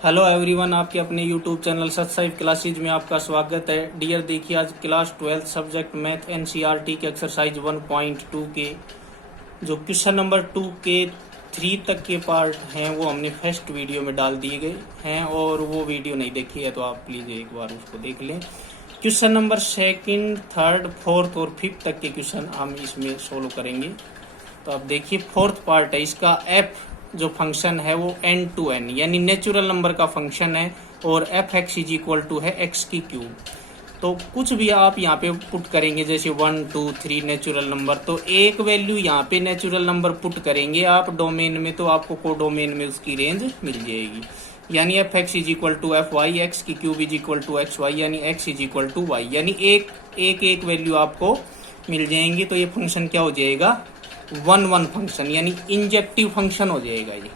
Hello everyone, आपके अपने YouTube channel सत्साइव classes में आपका स्वागत है। डियर, देखिए आज क्लास 12 सब्जेक्ट मैथ एनसीईआरटी के एक्सरसाइज 1.2 के जो क्वेश्चन नंबर 2 के 3 तक के पार्ट हैं वो हमने फर्स्ट वीडियो में डाल दिए गए हैं, और वो वीडियो नहीं देखी है तो आप प्लीज़ एक बार उसको देख लें। क्वेश्चन नंबर 2, 3, 4 और 5 तक के क्वेश्चन हम इसमें सोल्व करेंगे। तो आप देखिए, फोर्थ पार्ट है इसका। एफ जो फंक्शन है वो n to n यानी नेचुरल नंबर का फंक्शन है, और F x is equal to है एक्स की क्यूब। तो कुछ भी आप यहाँ पे पुट करेंगे, जैसे 1, 2, 3 नेचुरल नंबर, तो एक वैल्यू यहाँ पे नेचुरल नंबर पुट करेंगे आप डोमेन में, तो आपको को डोमेन में उसकी रेंज मिल जाएगी। यानी f x is equal to f y, x की cube is equal to x y, यानी x is equal to Y, यानी एक वैल्यू आपको मिल जाएंगी। तो ये फंक्शन क्या हो जाएगा? 1 फंक्शन, यानी इंजेक्टिव फंक्शन हो जाएगा ये।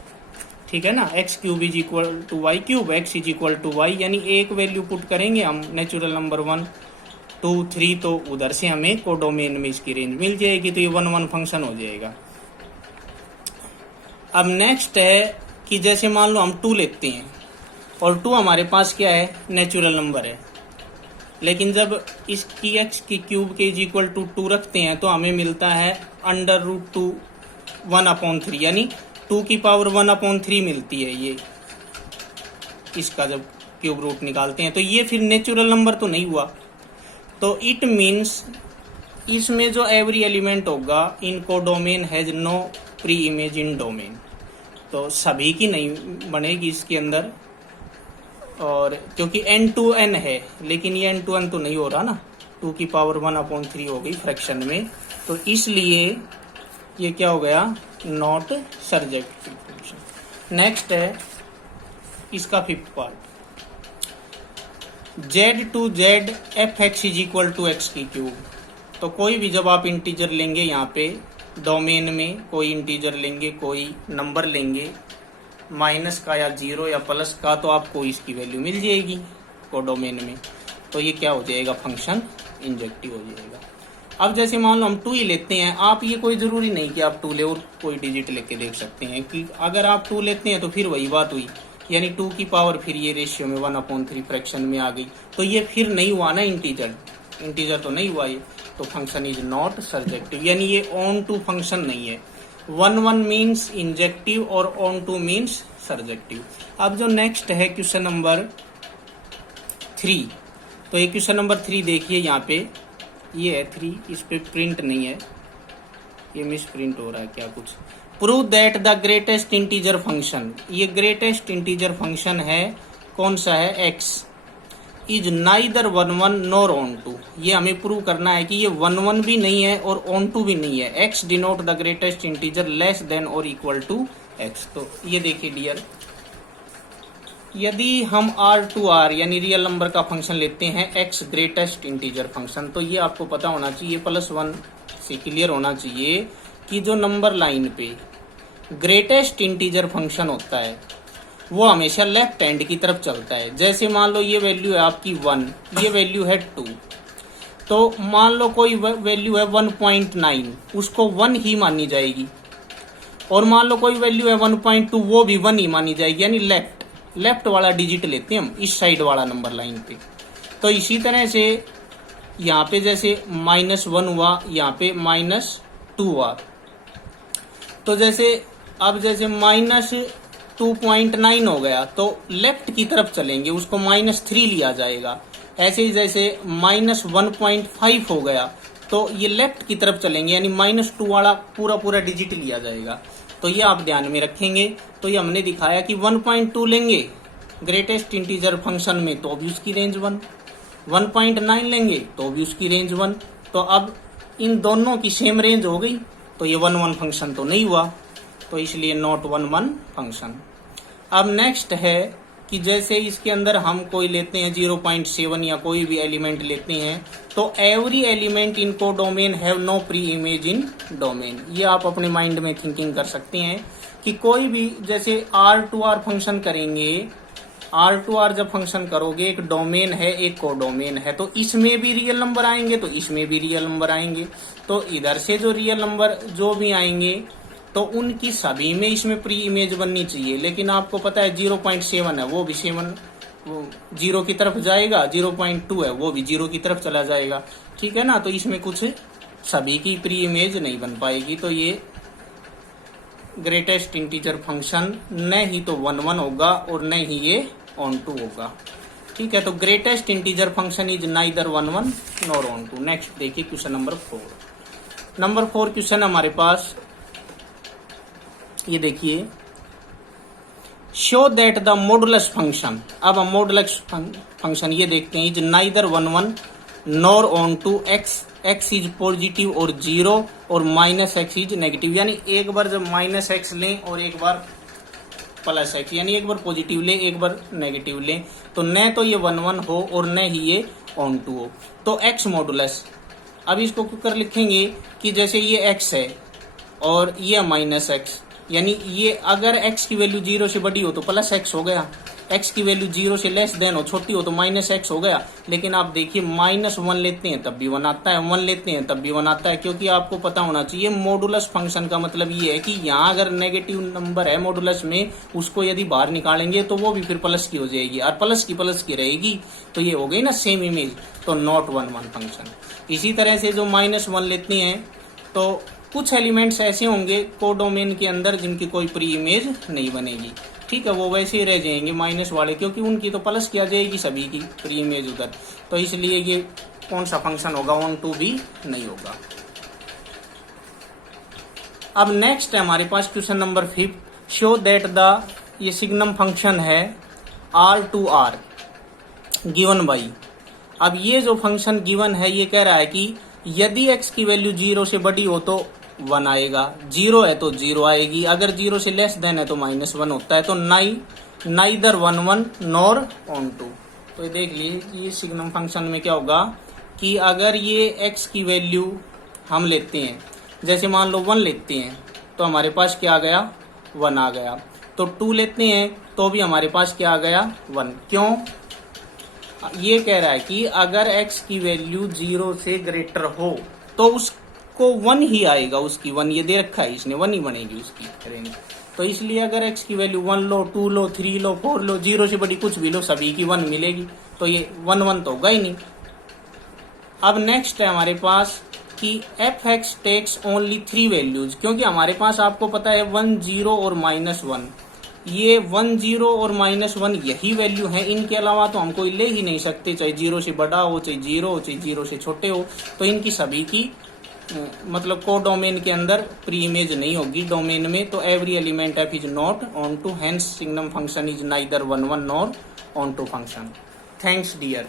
ठीक है ना। X cube is equal to Y cube, X is equal to Y, यानी एक वैल्यू पुट करेंगे हम नेचुरल नंबर 1, 2, 3, तो उधर से हमें कोडोमेन में इसकी रेंज मिल जाएगी। तो ये 1 फंक्शन हो जाएगा। अब नेक्स्ट है कि जैसे मान लो हम 2 लेते हैं, और 2 हमारे पास क्या है? नेचुरल नंबर है। लेकिन जब इसकी एक्स की क्यूब के इज इक्वल टू 2 रखते हैं तो हमें मिलता है √2 1/3, यानी 2 की पावर 1/3 मिलती है ये। इसका जब क्यूब रूट निकालते हैं तो ये फिर नेचुरल नंबर तो नहीं हुआ। तो इट मीन्स इसमें जो एवरी एलिमेंट होगा in codomain has no pre image in domain. तो सभी की नहीं बनेगी इसके अंदर, और क्योंकि n to n है, लेकिन ये n to n तो नहीं हो रहा ना, 2 की पावर 1/3 हो गई फ्रैक्शन में, तो इसलिए ये क्या हो गया? Not surjective function. नेक्स्ट है इसका 5th part. z to z F x is equal to X की क्यूब। तो कोई भी जब आप इंटीजर लेंगे यहाँ पे डोमेन में, कोई इंटीजर लेंगे, कोई नंबर लेंगे, माइनस का या 0 या प्लस का, तो आपको इसकी वैल्यू मिल जाएगी कोडोमेन में। तो ये क्या हो जाएगा? फंक्शन इंजेक्टिव हो जाएगा। अब जैसे मान लो हम 2 ही लेते हैं, आप ये कोई जरूरी नहीं कि आप 2 ले, और कोई डिजिट लेके देख सकते हैं कि अगर आप 2 लेते हैं तो फिर वही बात हुई, यानी 2 की पावर फिर ये रेशियो में 1/3 फ्रैक्शन में आ गई। तो ये फिर नहीं हुआ ना इंटीजर तो नहीं हुआ ये, तो फंक्शन इज नॉट सर्जेक्टिव, यानी ये ऑन टू फंक्शन नहीं है। 1 मीन्स इंजेक्टिव और ऑन टू मीन्स सर्जेक्टिव। अब जो नेक्स्ट है क्वेश्चन नंबर 3, तो ये क्वेश्चन नंबर 3 देखिए, यहाँ पे ये है 3, इस पे प्रिंट नहीं है, ये मिस प्रिंट हो रहा है क्या कुछ। Prove that the greatest integer function, ये ग्रेटेस्ट इंटीजर फंक्शन है, कौन सा है? x is neither 1 nor onto. ये हमें प्रूव करना है कि ये 1 भी नहीं है और ऑन टू भी नहीं है। x denote the greatest integer less than और इक्वल टू x। तो ये देखिए डियर, यदि हम R यानी रियल नंबर का फंक्शन लेते हैं x ग्रेटेस्ट इंटीजर फंक्शन, तो ये आपको पता होना चाहिए, +1 से क्लियर होना चाहिए कि जो नंबर लाइन पे ग्रेटेस्ट इंटीजर फंक्शन होता है वो हमेशा लेफ्ट हैंड की तरफ चलता है। जैसे मान लो ये वैल्यू है आपकी 1, ये वैल्यू है 2, तो मान लो कोई वैल्यू है 1.9, उसको 1 ही मानी जाएगी, और मान लो कोई वैल्यू है 1.2, वो भी 1 ही मानी जाएगी, यानी लेफ्ट वाला डिजिट लेते हैं हम इस साइड वाला नंबर लाइन पे। तो इसी तरह से यहाँ पे जैसे -1 हुआ, यहाँ पे -2 हुआ, तो जैसे अब जैसे -2.9 हो गया तो लेफ्ट की तरफ चलेंगे, उसको -3 लिया जाएगा। ऐसे ही जैसे -1.5 हो गया तो ये लेफ्ट की तरफ चलेंगे, यानी -2 वाला पूरा डिजिट लिया जाएगा। तो ये आप ध्यान में रखेंगे। तो ये हमने दिखाया कि 1.2 लेंगे ग्रेटेस्ट इंटीजर फंक्शन में तो भी उसकी रेंज 1, 1.9 लेंगे तो भी उसकी रेंज 1। तो अब इन दोनों की सेम रेंज हो गई, तो ये 1 फंक्शन तो नहीं हुआ, तो इसलिए नॉट 1 फंक्शन। अब नेक्स्ट है कि जैसे इसके अंदर हम कोई लेते हैं 0.7 या कोई भी एलिमेंट लेते हैं, तो every element in codomain have no pre image in domain. ये आप अपने माइंड में थिंकिंग कर सकते हैं कि कोई भी जैसे R फंक्शन करेंगे, R जब फंक्शन करोगे, एक डोमेन है एक कोडोमेन है, तो इसमें भी रियल नंबर आएंगे तो इसमें भी रियल नंबर आएंगे। तो इधर से जो रियल नंबर जो भी आएंगे तो उनकी सभी में इसमें प्री इमेज बननी चाहिए, लेकिन आपको पता है 0.7 है, वो भी 7 वो 0 की तरफ जाएगा, 0.2 है वो भी 0 की तरफ चला जाएगा, ठीक है ना। तो इसमें कुछ सभी की प्री इमेज नहीं बन पाएगी। तो ये ग्रेटेस्ट इंटीजर फंक्शन न ही तो 1 1 होगा और न ही ये ऑन टू होगा, ठीक है। तो greatest integer function is neither 1 1 nor onto. Next देखिए क्वेश्चन नंबर 4। नंबर 4 क्वेश्चन हमारे पास ये देखिए, show that the modulus function. अब हम मॉडुलस फंक्शन ये देखते हैं, is neither 1 1 nor onto X is positive और 0 और माइनस एक्स इज नेगेटिव। यानी एक बार जब माइनस एक्स लें और एक बार प्लस एक्स, यानी एक बार पॉजिटिव लें एक बार नेगेटिव लें, तो न तो ये 1 1 हो और न ही ये ऑन टू हो। तो एक्स मॉडुलस, अब इसको कर लिखेंगे कि जैसे ये एक्स है और ये माइनस एक्स, यानी ये अगर x की वैल्यू 0 से बड़ी हो तो प्लस एक्स हो गया, x की वैल्यू 0 से लेस देन हो छोटी हो तो माइनस एक्स हो गया। लेकिन आप देखिए -1 लेते हैं तब भी 1 आता है, 1 लेते हैं तब भी 1 आता है, क्योंकि आपको पता होना चाहिए मॉडुलस फंक्शन का मतलब ये है कि यहाँ अगर नेगेटिव नंबर है मॉडुलस में, उसको यदि बाहर निकालेंगे तो वो भी फिर प्लस की हो जाएगी और प्लस की रहेगी, तो ये हो गई ना सेम इमेज, तो नॉट 1 1 फंक्शन। इसी तरह से जो -1 लेते हैं तो कुछ एलिमेंट्स ऐसे होंगे कोडोमेन के अंदर जिनकी कोई प्री इमेज नहीं बनेगी, ठीक है, वो वैसे ही रह जाएंगे माइनस वाले, क्योंकि उनकी तो प्लस किया जाएगी सभी की प्री इमेज उधर। तो इसलिए ये कौन सा फंक्शन होगा, ऑन टू भी नहीं होगा। अब नेक्स्ट है हमारे पास question number 5, show that the, ये सिग्नम फंक्शन है R2R गिवन बाई। अब ये जो फंक्शन गिवन है ये कह रहा है कि यदि x की वैल्यू 0 से बड़ी हो तो 1 आएगा, 0 है तो 0 आएगी, अगर 0 से लेस देन है तो -1 होता है। तो नाइदर 1 1 नॉर ऑन टू। तो ये देख लीजिए ये सिग्नम फंक्शन में क्या होगा कि अगर ये x की वैल्यू हम लेते हैं, जैसे मान लो 1 लेते हैं तो हमारे पास क्या आ गया, 1 आ गया। तो 2 लेते हैं तो भी हमारे पास क्या आ गया, 1। क्यों, ये कह रहा है कि अगर x की वैल्यू 0 से ग्रेटर हो तो उसको 1 ही आएगा, उसकी 1 ये दे रखा है इसने, 1 ही बनेगी उसकी रेंज। तो इसलिए अगर x की वैल्यू 1 लो, 2 लो, 3 लो, 4 लो, 0 से बड़ी कुछ भी लो, सभी की 1 मिलेगी। तो ये 1 1 तो होगा ही नहीं। अब नेक्स्ट है हमारे पास कि f(x) टेक्स ओनली 3 वैल्यूज, क्योंकि हमारे पास आपको पता है 1 0 और -1, ये 1 0 और -1 यही वैल्यू है, इनके अलावा तो हम कोई ले ही नहीं सकते, चाहे 0 से बड़ा हो, चाहे 0 हो, चाहे 0 से छोटे हो। तो इनकी सभी की मतलब को डोमेन के अंदर प्री इमेज नहीं होगी डोमेन में। तो every element f is not onto, hence signum function is neither 1 1 nor onto function. Thanks dear.